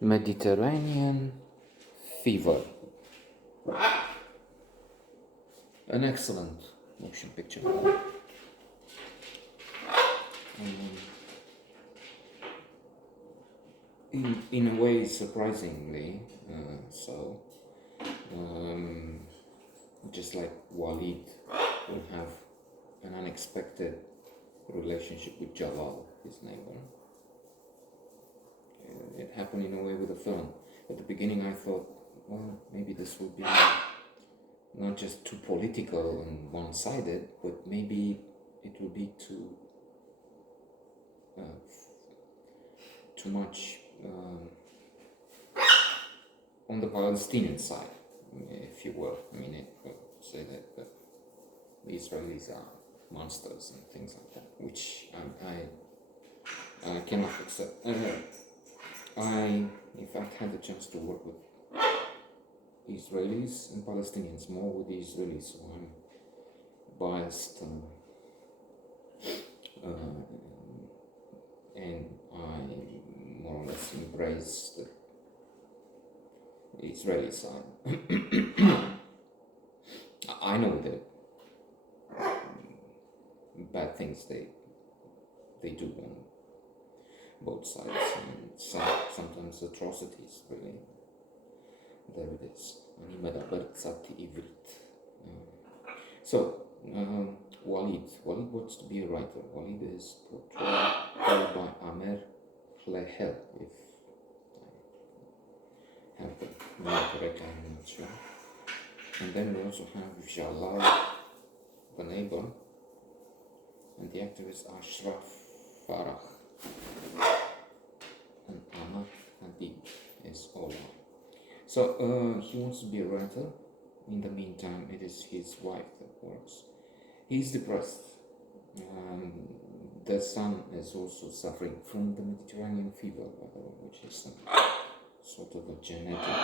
Mediterranean Fever. An excellent motion picture. In a way, surprisingly so. Um, just like Walid will have an unexpected relationship with Jalal, his neighbor. It happened in a way with the film. At the beginning, I thought, well, maybe this will be not just too political and one-sided, but maybe it will be too much on the Palestinian side, if you will. I mean, it would say that the Israelis are monsters and things like that, which I cannot accept. I, in fact, had the chance to work with Israelis and Palestinians, more with the Israelis, so I'm biased, and I more or less embrace the Israeli side. I know that bad things they do on both sides, and sometimes atrocities, really. There it is. אני מדבר קצת עברית. So, Walid wants to be a writer. Walid is portrayed by Amer Klehel, if I have the name correctly, I'm not sure. And then we also have Jalal, the neighbor, and the actor is Ashraf Farah. And Ahmad Hadid is Ola. So he wants to be a writer. In the meantime, it is his wife that works. He's depressed. The son is also suffering from the Mediterranean fever, by the way, which is sort of a genetic.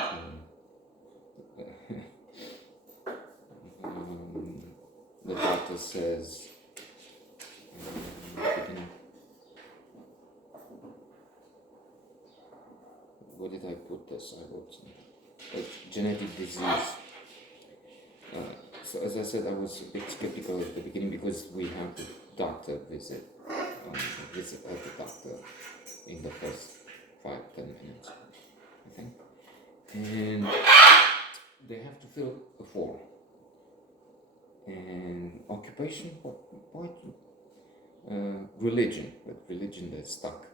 The doctor says. Where did I put this? I wrote a genetic disease. So as I said, I was a bit skeptical at the beginning because we have the doctor visit at the doctor in the first 5-10 minutes, I think, and they have to fill a form. And occupation, what? Religion, but religion they're stuck.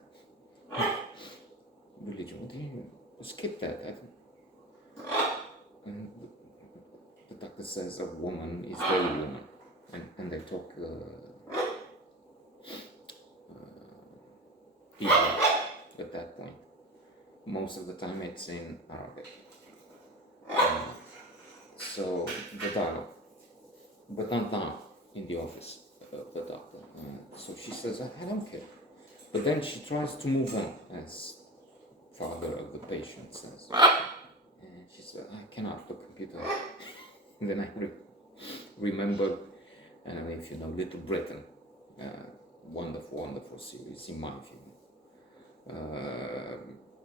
Religion, what do you mean? Skip that. And the doctor says a woman is very woman, and they talk Hebrew at that point. Most of the time it's in Arabic. So the dialogue, but not now in the office of the doctor. So she says, I don't care. But then she tries to move on, as father of the patient says. And she said, I cannot, the computer. And then I remember, I don't know if you know Little Britain, wonderful series in my view.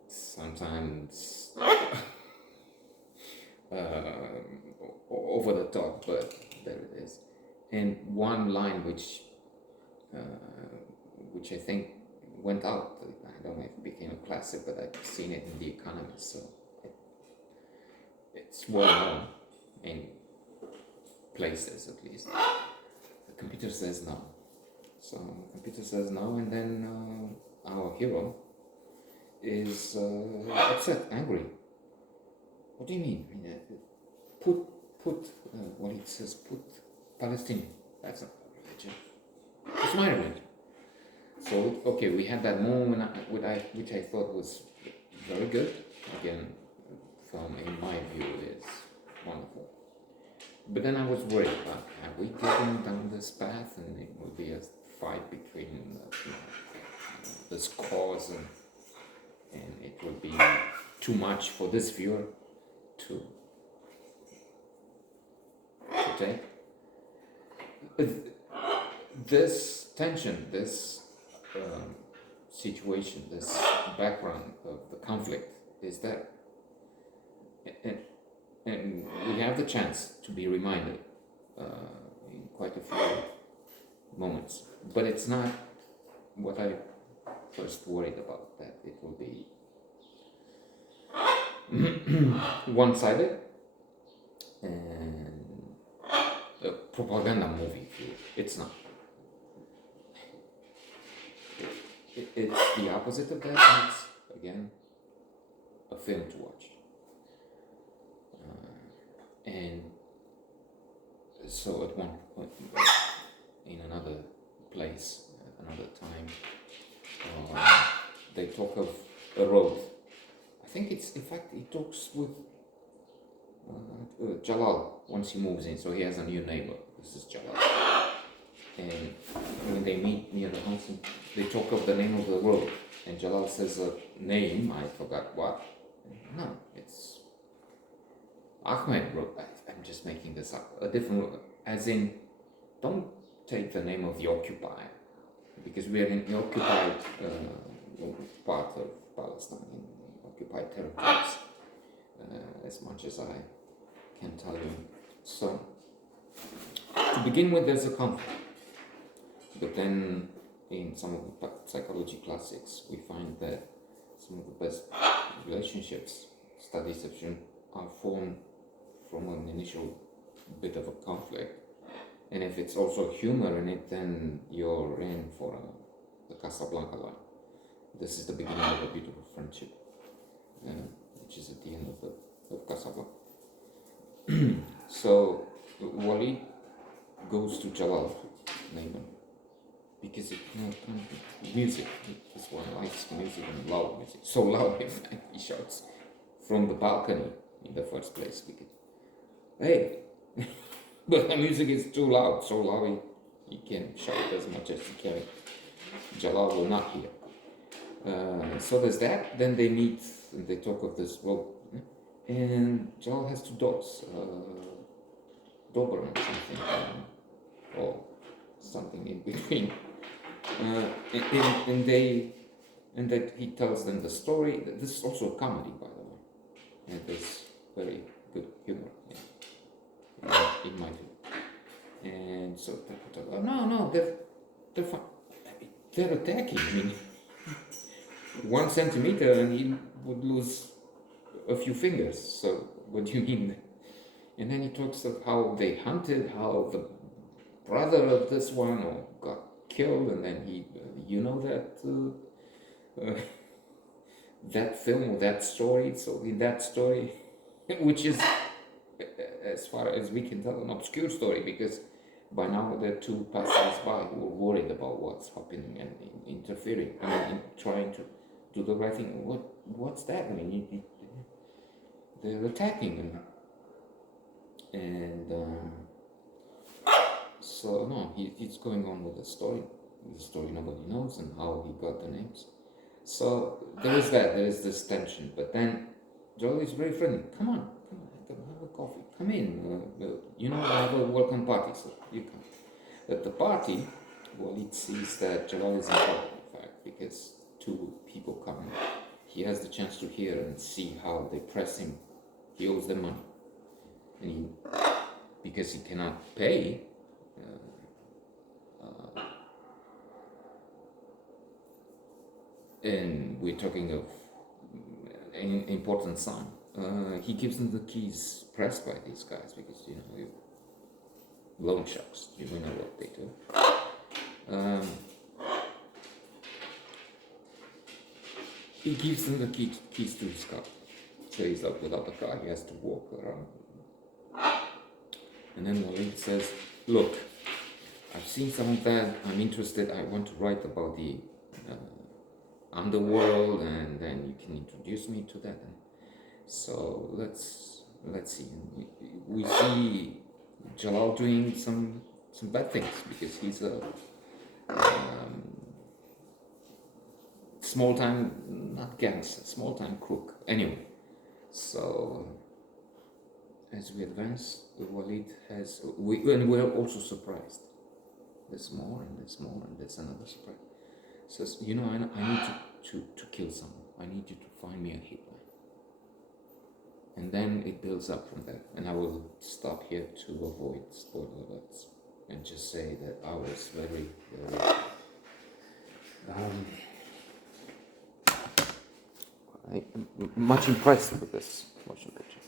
Sometimes over the top, but there it is. And one line which I think went out, I don't know if it became a classic, but I've seen it in The Economist, so it's well known in places at least. The computer says no. So the computer says no, and then our hero is upset, angry. What do you mean? Put what it says, put Palestinian. That's not a religion. It's my religion. So, okay, we had that moment which I thought was very good. Again, film, in my view, is wonderful. But then I was worried about, are we getting down this path and it will be a fight between the scores and it will be too much for this viewer to take. This tension, this situation, this background of the conflict is that, and, and we have the chance to be reminded in quite a few moments, but it's not what I first worried about, that it will be one-sided and a propaganda movie. It's not. It's the opposite of that. And it's again a film to watch, and so at one point, in another place, another time, they talk of a road. I think it's, in fact, he talks with Jalal once he moves in, so he has a new neighbor. This is Jalal. And when they meet near the house, they talk of the name of the road. And Jalal says a name, I forgot what. No, it's Ahmed Road. I'm just making this up. A different road. As in, don't take the name of the occupier, because we are in the occupied part of Palestine, in occupied territories, as much as I can tell you. So, to begin with, there's a conflict. But then, in some of the psychology classics, we find that some of the best relationships, studies have shown, are formed from an initial bit of a conflict. And if it's also humor in it, then you're in for the Casablanca line. This is the beginning of a beautiful friendship, which is at the end of Casablanca. So Walid goes to Jalal, neighbor, because it, music. This one likes music, and loud music. So loud, in fact, he shouts from the balcony in the first place, because, hey, but the music is too loud, so loud he can shout as much as he can. Jalal will not hear. So there's that. Then they meet and they talk of this road. And Jalal has two dogs, Doberman something, or something in between. And that he tells them the story. This is also a comedy, by the way. And there's very good humor in my view. And so no, they're fine. They're attacking. I mean, 1 centimeter and he would lose a few fingers. So what do you mean? And then he talks of how they hunted, how the brother of this one got killed, and then he, that film or that story. So in that story, which is, as far as we can tell, an obscure story, because by now there are two passers-by who are worried about what's happening and interfering. I mean, trying to do the right thing. What's that? I mean, they're attacking, and so no, he's going on with the story nobody knows, and how he got the names. So there is this tension, but then Joel is very friendly. Come on, have a coffee. Come in. I have a welcome party, so you come. At the party, Walid sees that Jalal is important, in fact, because two people come in. He has the chance to hear and see how they press him. He owes them money, and because he cannot pay. And we're talking of an important sum. He gives them the keys, pressed by these guys, because loan sharks. We know what they do. He gives them the keys to his car. So he's up without the car. He has to walk around. And then Walid says, "Look, I've seen some of that. I'm interested. I want to write about the underworld, and then you can introduce me to that." And so let's see. We see Jalal doing some bad things, because he's a small-time, not gangster, small-time crook. Anyway, so as we advance, Walid and we're also surprised. There's more, and there's more, and there's another surprise. Says, I need to kill someone. I need you to find me a hitman. and then it builds up from there. And I will stop here to avoid spoiler alerts and just say that I was very, very much impressed with this motion picture.